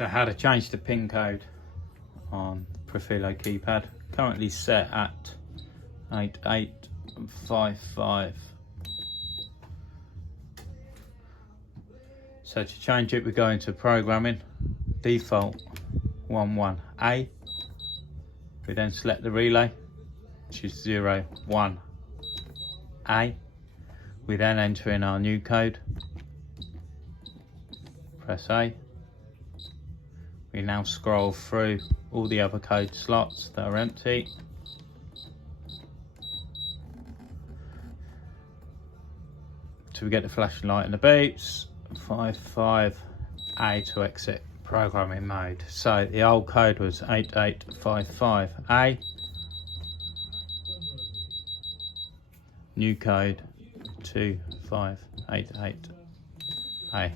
So how to change the pin code on Farfisa Keypad. Currently set at 8855. So to change it, we go into programming, default 11A. We then select the relay, which is 01A. We then enter in our new code, press A. We now scroll through all the other code slots that are empty. So we get the flashing light and the beeps. 55A to exit programming mode. So the old code was 8855A. New code 2588A.